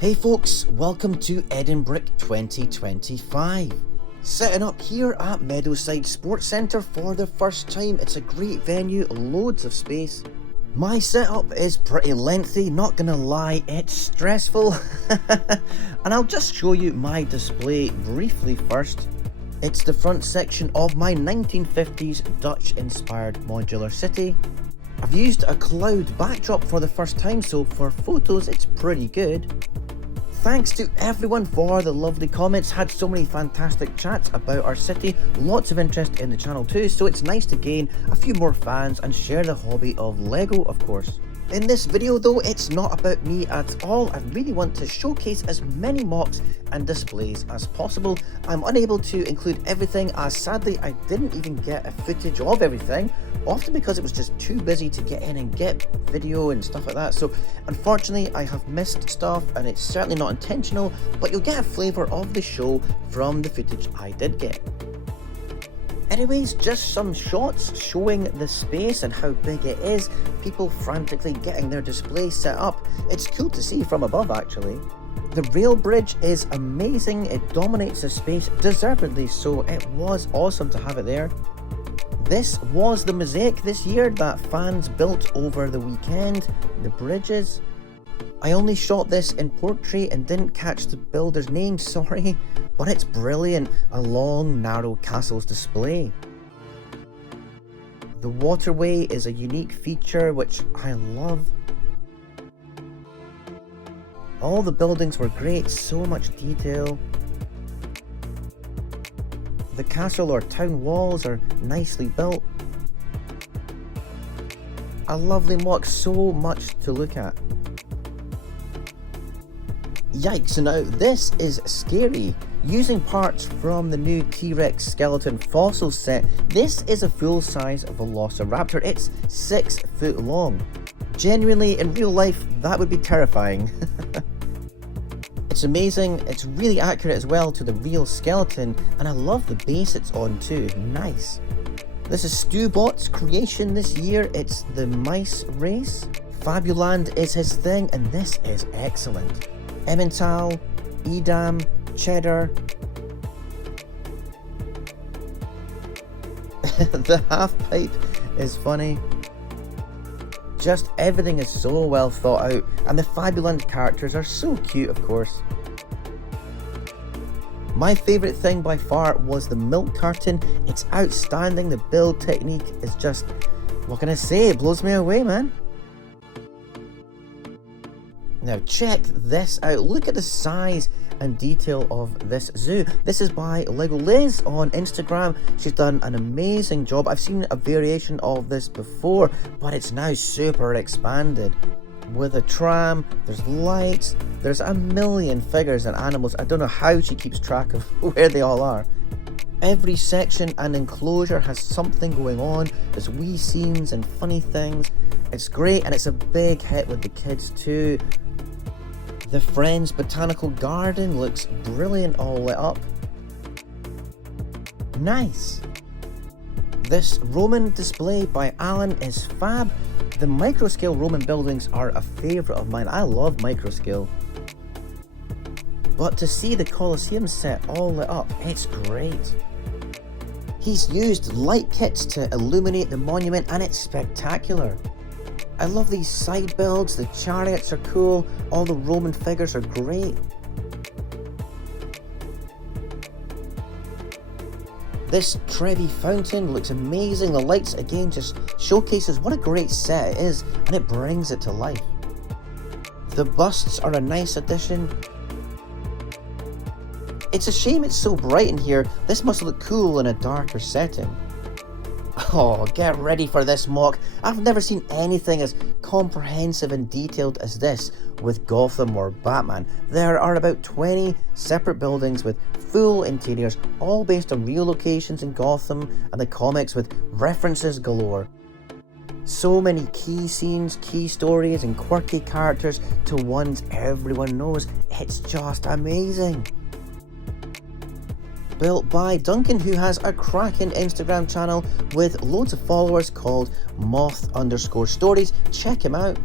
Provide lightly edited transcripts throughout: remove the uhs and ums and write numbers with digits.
Hey folks, welcome to Edinbrick 2025. Setting up here at Meadowside Sports Centre for the first time. It's a great venue, loads of space. My setup is pretty lengthy, not gonna lie, it's stressful. And I'll just show you my display briefly first. It's the front section of my 1950s Dutch-inspired modular city. I've used a cloud backdrop for the first time, so for photos it's pretty good. Thanks to everyone for the lovely comments, had so many fantastic chats about our city, lots of interest in the channel too, so it's nice to gain a few more fans and share the hobby of Lego, of course. In this video though, it's not about me at all. I really want to showcase as many mocks and displays as possible. I'm unable to include everything as sadly I didn't even get a footage of everything, often because it was just too busy to get in and get video and stuff like that. So unfortunately I have missed stuff and it's certainly not intentional, but you'll get a flavour of the show from the footage I did get. Anyways, just some shots showing the space and how big it is, people frantically getting their display set up. It's cool to see from above actually. The rail bridge is amazing, it dominates the space, deservedly so. It was awesome to have it there. This was the mosaic this year that fans built over the weekend, the bridges. I only shot this in portrait and didn't catch the builder's name, sorry, but it's brilliant, a long, narrow castle's display. The waterway is a unique feature which I love. All the buildings were great, so much detail. The castle or town walls are nicely built. A lovely mock, so much to look at. Yikes, now this is scary. Using parts from the new T-Rex skeleton fossil set, this is a full size Velociraptor. It's 6 foot long. Genuinely, in real life, that would be terrifying. It's amazing, it's really accurate as well to the real skeleton, and I love the base it's on too, nice. This is Stubot's creation this year, it's the mice race. Fabuland is his thing, and this is excellent. Emmental, Edam, Cheddar. The half pipe is funny. Just everything is so well thought out, and the Fabuland characters are so cute, of course. My favourite thing by far was the milk carton. It's outstanding, the build technique is just, what can I say, it blows me away, man. Now check this out, look at the size and detail of this zoo. This is by Lego Liz on Instagram. She's done an amazing job. I've seen a variation of this before, but it's now super expanded. With a tram, there's lights, there's a million figures and animals. I don't know how she keeps track of where they all are. Every section and enclosure has something going on. There's wee scenes and funny things. It's great, and it's a big hit with the kids too. The Friends Botanical Garden looks brilliant, all lit up. Nice. This Roman display by Alan is fab. The microscale Roman buildings are a favourite of mine. I love microscale. But to see the Colosseum set all lit up, it's great. He's used light kits to illuminate the monument, and it's spectacular. I love these side builds, the chariots are cool, all the Roman figures are great. This Trevi fountain looks amazing, the lights again just showcases what a great set it is, and it brings it to life. The busts are a nice addition. It's a shame it's so bright in here, this must look cool in a darker setting. Oh, get ready for this mock. I've never seen anything as comprehensive and detailed as this with Gotham or Batman. There are about 20 separate buildings with full interiors, all based on real locations in Gotham and the comics with references galore. So many key scenes, key stories and quirky characters to ones everyone knows. It's just amazing. Built by Duncan, who has a cracking Instagram channel with loads of followers called moth_stories. Check him out.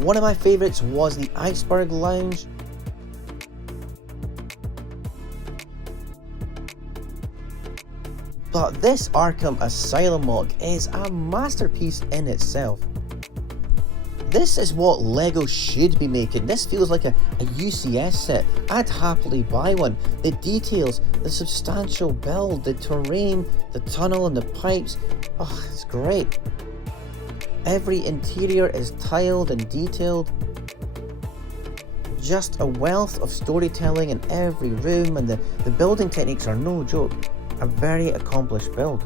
One of my favourites was the Iceberg Lounge. But this Arkham Asylum MOC is a masterpiece in itself. This is what LEGO should be making. This feels like a UCS set. I'd happily buy one. The details, the substantial build, the terrain, the tunnel and the pipes. Oh, it's great. Every interior is tiled and detailed. Just a wealth of storytelling in every room, and the building techniques are no joke. A very accomplished build.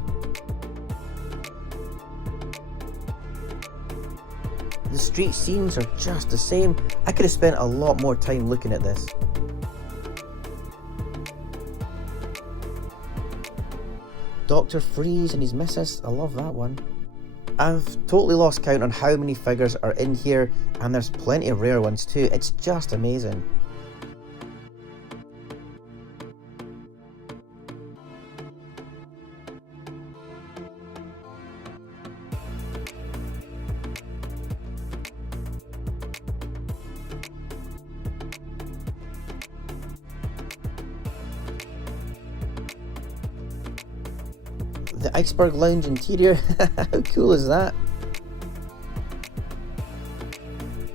The street scenes are just the same. I could have spent a lot more time looking at this. Dr. Freeze and his missus, I love that one. I've totally lost count on how many figures are in here, and there's plenty of rare ones too. It's just amazing. The Iceberg Lounge interior, how cool is that?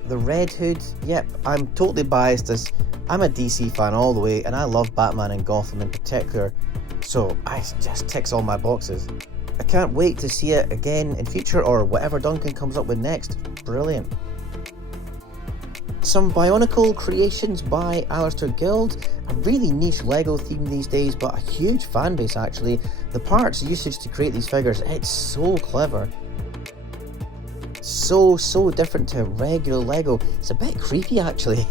The Red Hood, yep, I'm totally biased as I'm a DC fan all the way and I love Batman and Gotham in particular, so it just ticks all my boxes. I can't wait to see it again in future or whatever Duncan comes up with next. Brilliant. Some Bionicle creations by Alistair Guild, a really niche LEGO theme these days, but a huge fan base actually. The parts usage to create these figures, it's so clever. So different to regular LEGO. It's a bit creepy actually.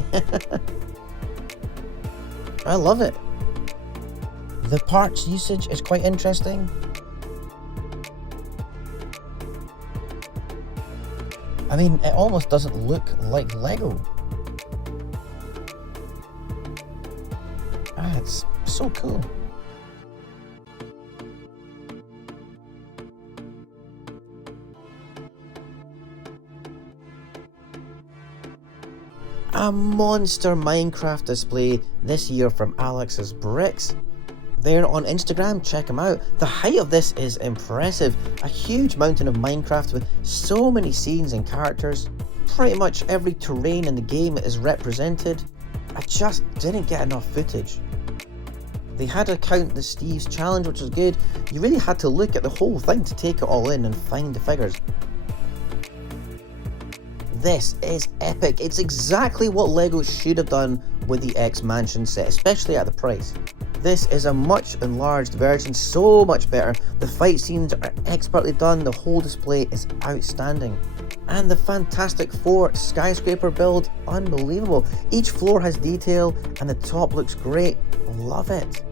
I love it. The parts usage is quite interesting. I mean, it almost doesn't look like LEGO. It's so cool. A monster Minecraft display this year from Alex's Bricks. They're on Instagram, check them out. The height of this is impressive. A huge mountain of Minecraft with so many scenes and characters. Pretty much every terrain in the game is represented. I just didn't get enough footage. They had to count the Steve's challenge, which was good. You really had to look at the whole thing to take it all in and find the figures. This is epic. It's exactly what LEGO should have done with the X Mansion set, especially at the price. This is a much enlarged version, so much better. The fight scenes are expertly done, the whole display is outstanding. And the Fantastic Four skyscraper build, unbelievable. Each floor has detail and the top looks great. Love it.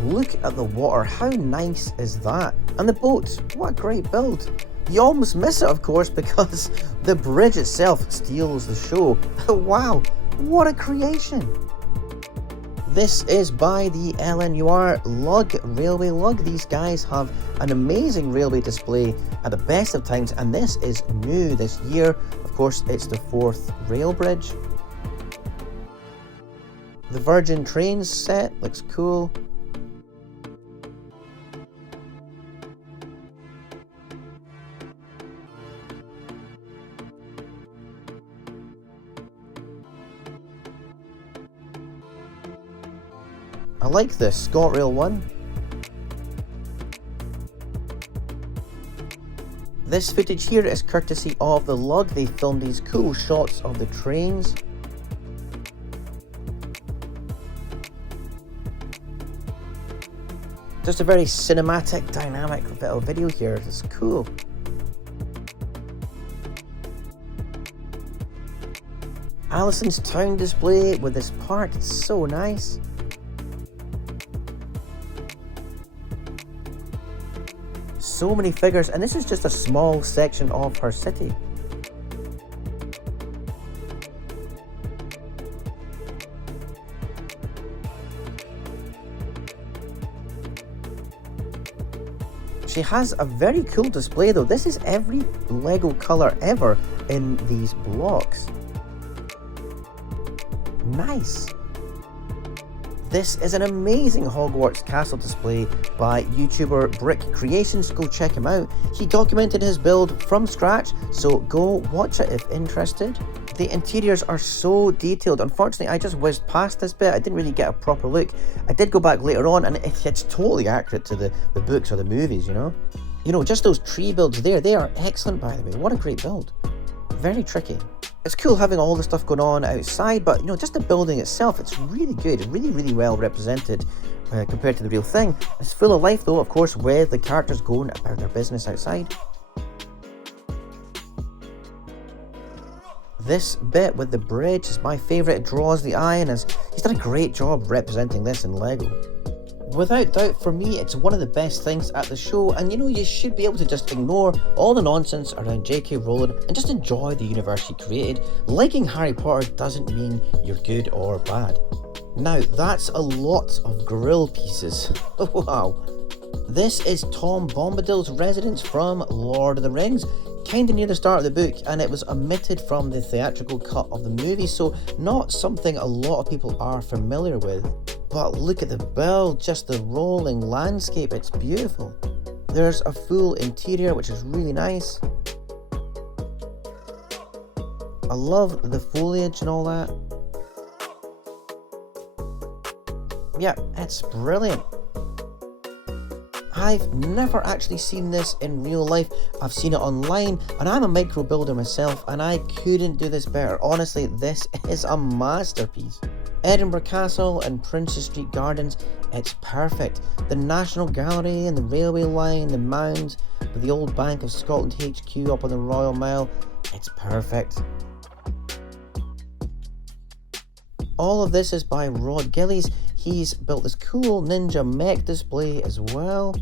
Look at the water, how nice is that? And the boats, what a great build. You almost miss it of course because the bridge itself steals the show. Wow, what a creation. This is by the LNUR Lug Railway Lug. These guys have an amazing railway display at the best of times, and this is new this year. Of course, it's the 4th rail bridge. The Virgin Trains set looks cool. I like this ScotRail one. This footage here is courtesy of the Lug. They filmed these cool shots of the trains. Just a very cinematic, dynamic bit of video here. It's cool. Alison's town display with this park, it's so nice. So many figures, and this is just a small section of her city. She has a very cool display though. This is every Lego colour ever in these blocks. Nice. This is an amazing Hogwarts castle display by YouTuber Brick Creations. Go check him out. He documented his build from scratch, so go watch it if interested. The interiors are so detailed. Unfortunately, I just whizzed past this bit. I didn't really get a proper look. I did go back later on, and it's totally accurate to the books or the movies, you know? You know, just those tree builds there, they are excellent, by the way. What a great build. Very tricky. It's cool having all the stuff going on outside, but you know, just the building itself, it's really good, really well represented compared to the real thing. It's full of life though, of course, with the characters going about their business outside. This bit with the bridge is my favourite. It draws the eye, and he's done a great job representing this in Lego. Without doubt, for me, it's one of the best things at the show, and you know, you should be able to just ignore all the nonsense around J.K. Rowling and just enjoy the universe she created. Liking Harry Potter doesn't mean you're good or bad. Now, that's a lot of grill pieces. Wow. This is Tom Bombadil's residence from Lord of the Rings, kinda near the start of the book, and it was omitted from the theatrical cut of the movie, so not something a lot of people are familiar with. But look at the build, just the rolling landscape, it's beautiful. There's a full interior, which is really nice. I love the foliage and all that. Yeah, it's brilliant. I've never actually seen this in real life. I've seen it online, and I'm a micro builder myself, and I couldn't do this better. Honestly, this is a masterpiece. Edinburgh Castle and Princes Street Gardens, it's perfect. The National Gallery and the railway line, the mounds with the old Bank of Scotland HQ up on the Royal Mile, it's perfect. All of this is by Rod Gillies. He's built this cool ninja mech display as well.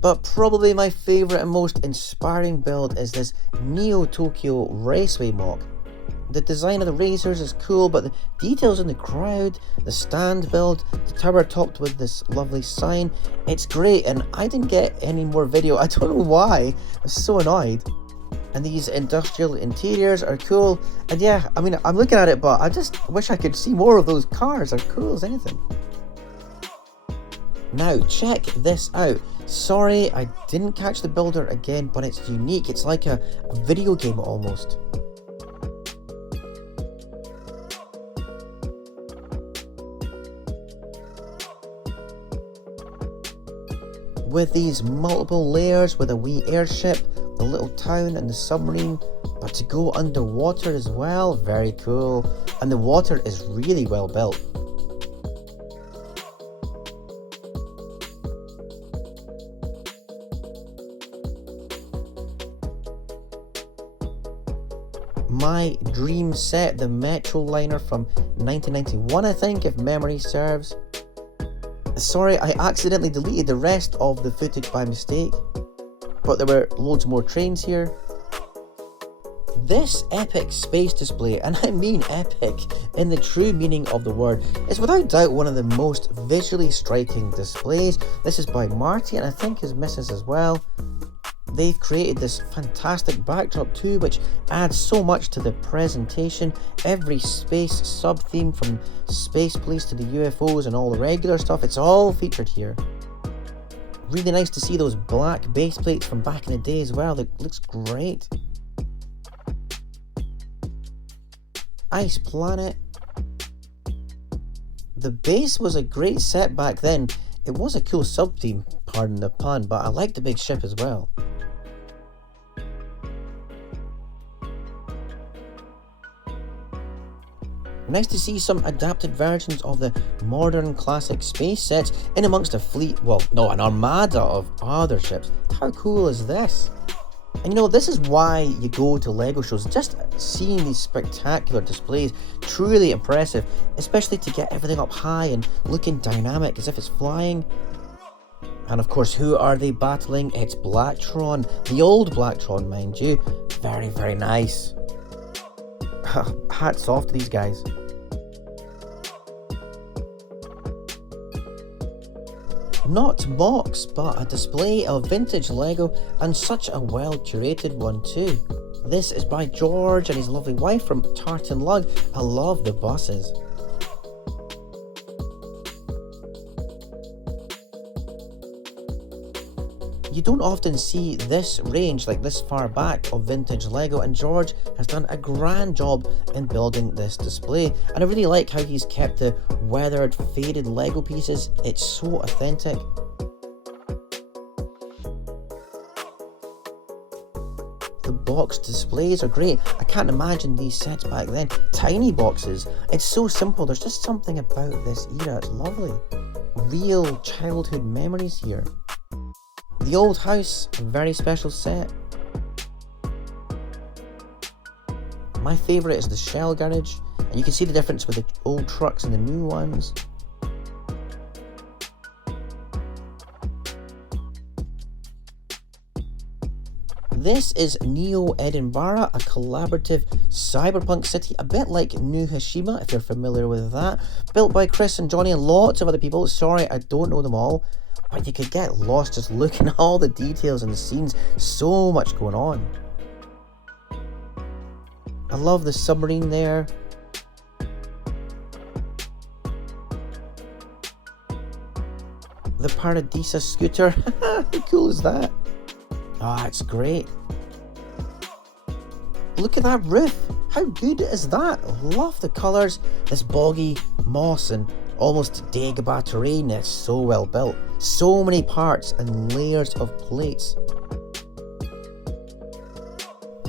But probably my favourite and most inspiring build is this Neo Tokyo Raceway MOC. The design of the racers is cool, but the details in the crowd, the stand build, the tower topped with this lovely sign, it's great, and I didn't get any more video. I don't know why. I'm so annoyed. And these industrial interiors are cool, and yeah, I mean, I'm looking at it, but I just wish I could see more of those cars. They're cool as anything. Now check this out. Sorry I didn't catch the builder again, but it's unique. It's like a video game almost. With these multiple layers, with a wee airship, the little town and the submarine, but to go underwater as well, very cool. And the water is really well built. My dream set, the Metro liner from 1991, I think, if memory serves. Sorry, I accidentally deleted the rest of the footage by mistake, but there were loads more trains here. This epic space display, and I mean epic in the true meaning of the word, is without doubt one of the most visually striking displays. This is by Marty, and I think his missus as well. They've created this fantastic backdrop too, which adds so much to the presentation. Every space sub-theme, from Space Police to the UFOs and all the regular stuff, it's all featured here. Really nice to see those black base plates from back in the day as well. It looks great. Ice Planet. The base was a great set back then. It was a cool sub-theme, pardon the pun, but I like the big ship as well. Nice to see some adapted versions of the modern classic space sets in amongst a fleet, well, no, an armada of other ships. How cool is this? And you know, this is why you go to LEGO shows. Just seeing these spectacular displays, truly impressive, especially to get everything up high and looking dynamic as if it's flying. And of course, who are they battling? It's Blacktron, the old Blacktron, mind you. Very, very nice. Hats off to these guys. Not MOCs, but a display of vintage Lego, and such a well curated one too. This is by George and his lovely wife from Tartan Lug. I love the buses. You don't often see this range like this far back of vintage Lego, and George has done a grand job in building this display, and I really like how he's kept the weathered, faded Lego pieces. It's so authentic. The box displays are great. I can't imagine these sets back then. Tiny boxes. It's so simple. There's just something about this era. It's lovely. Real childhood memories here. The old house, a very special set. My favourite is the shell garage, and you can see the difference with the old trucks and the new ones. This is Neo Edinburgh, a collaborative cyberpunk city, a bit like New Hashima, if you're familiar with that. Built by Chris and Johnny and lots of other people. Sorry, I don't know them all, but you could get lost just looking at all the details and the scenes. So much going on. I love the submarine there. The Paradisa scooter. How cool is that? Ah, it's great. Look at that roof. How good is that? Love the colours. This boggy moss and almost Dagobah terrain. It's so well built. So many parts and layers of plates.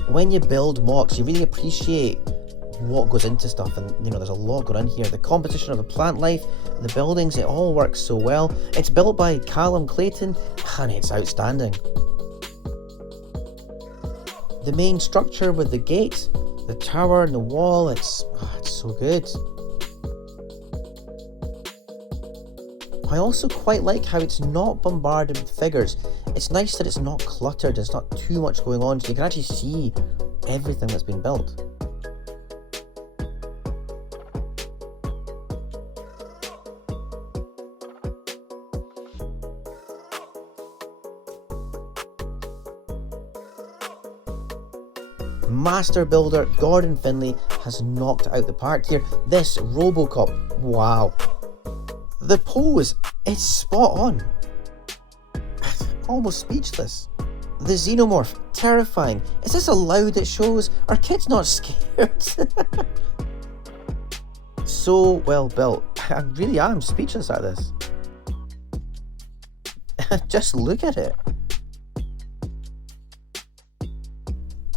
When you build MOCs, you really appreciate what goes into stuff, and there's a lot going on here. The composition of the plant life, the buildings, it all works so well. It's built by Callum Clayton and it's outstanding. The main structure with the gate, the tower and the wall, it's so good. I also quite like how it's not bombarded with figures. It's nice that it's not cluttered, there's not too much going on, so you can actually see everything that's been built. Master builder Gordon Finlay has knocked out the park here. This Robocop, wow. The pose, it's spot on. Almost speechless. The Xenomorph, terrifying. Is this allowed at shows? Are kids not scared? So well built. I really am speechless at this. Just look at it.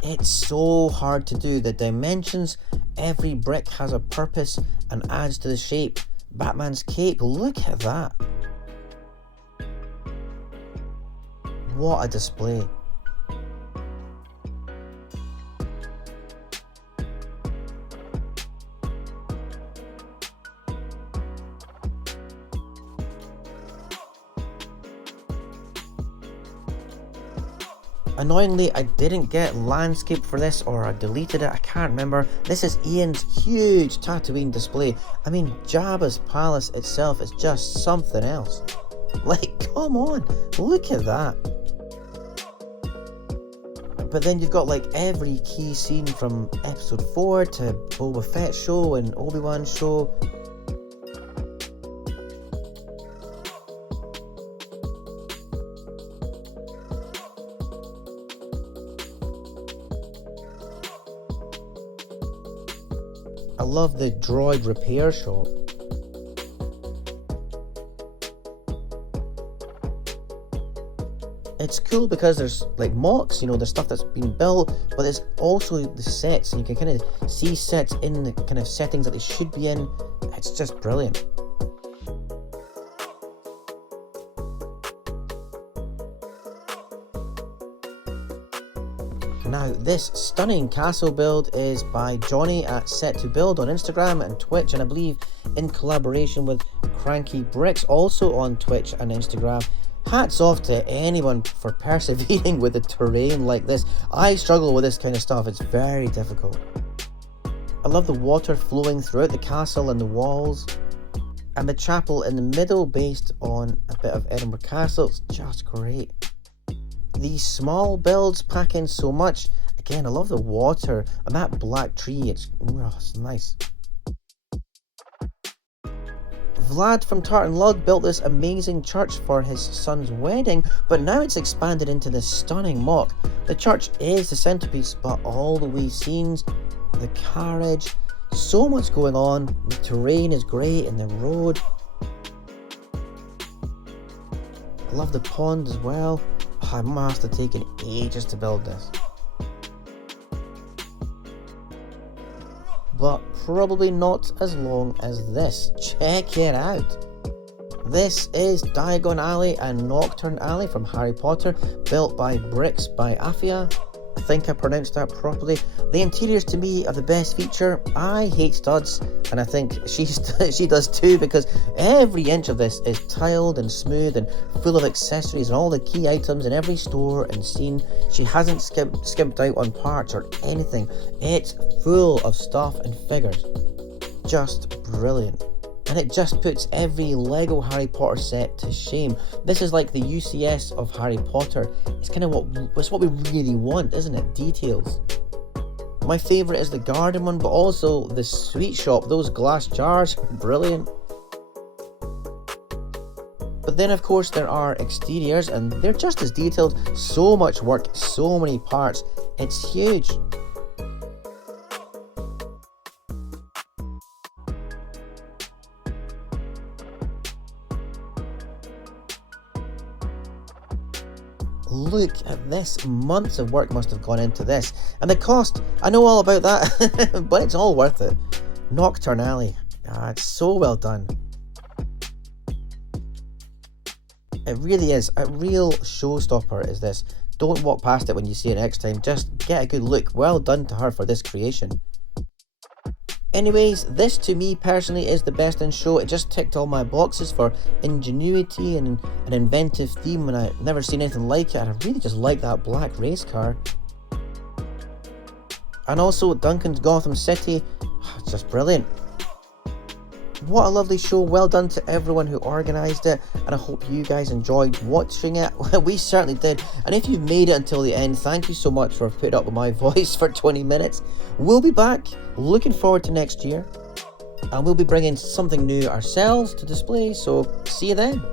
It's so hard to do. The dimensions, every brick has a purpose and adds to the shape. Batman's cape, look at that. What a display. Annoyingly, I didn't get landscape for this, or I deleted it, I can't remember. This is Ian's huge Tatooine display. I mean, Jabba's palace itself is just something else. Like, come on, look at that. But then you've got like every key scene from episode 4 to Boba Fett show and Obi-Wan show. I love the droid repair shop. It's cool because there's like MOCs, there's stuff that's been built, but there's also the sets, and you can kind of see sets in the kind of settings that they should be in. It's just brilliant. Now, this stunning castle build is by Johnny at Set to Build on Instagram and Twitch, and I believe in collaboration with Cranky Bricks, also on Twitch and Instagram. Hats off to anyone for persevering with the terrain like this. I struggle with this kind of stuff, it's very difficult. I love the water flowing throughout the castle and the walls. And the chapel in the middle, based on a bit of Edinburgh Castle, it's just great. These small builds pack in so much. Again, I love the water and that black tree, it's nice. Vlad from Tartan Lug built this amazing church for his son's wedding, but now it's expanded into this stunning MOC. The church is the centerpiece, but all the wee scenes, the carriage, so much going on. The terrain is great and the road. I love the pond as well. Oh, I must have taken ages to build this. But probably not as long as this. Check it out. This is Diagon Alley and Nocturne Alley from Harry Potter, built by Bricks by Afia. I think I pronounced that properly. The interiors to me are the best feature. I hate studs, and I think she does too, because every inch of this is tiled and smooth and full of accessories and all the key items in every store and scene. She hasn't skimped out on parts or anything. It's full of stuff and figures. Just brilliant. And it just puts every Lego Harry Potter set to shame. This is like the UCS of Harry Potter. It's kind of what we really want, isn't it? Details. My favourite is the garden one, but also the sweet shop. Those glass jars, brilliant. But then of course there are exteriors, and they're just as detailed. So much work, so many parts. It's huge. Look at this, months of work must have gone into this. And the cost, I know all about that, but it's all worth it. Nocturne Alley, it's so well done. It really is, a real showstopper is this. Don't walk past it when you see it next time, just get a good look. Well done to her for this creation. Anyways, this to me personally is the best in show. It just ticked all my boxes for ingenuity and an inventive theme, and I've never seen anything like it, and I really just like that black race car. And also Duncan's Gotham City, it's just brilliant. What a lovely show, well done to everyone who organised it, and I hope you guys enjoyed watching it. We certainly did, and if you've made it until the end, thank you so much for putting up with my voice for 20 minutes. We'll be back, looking forward to next year, and we'll be bringing something new ourselves to display, so see you then.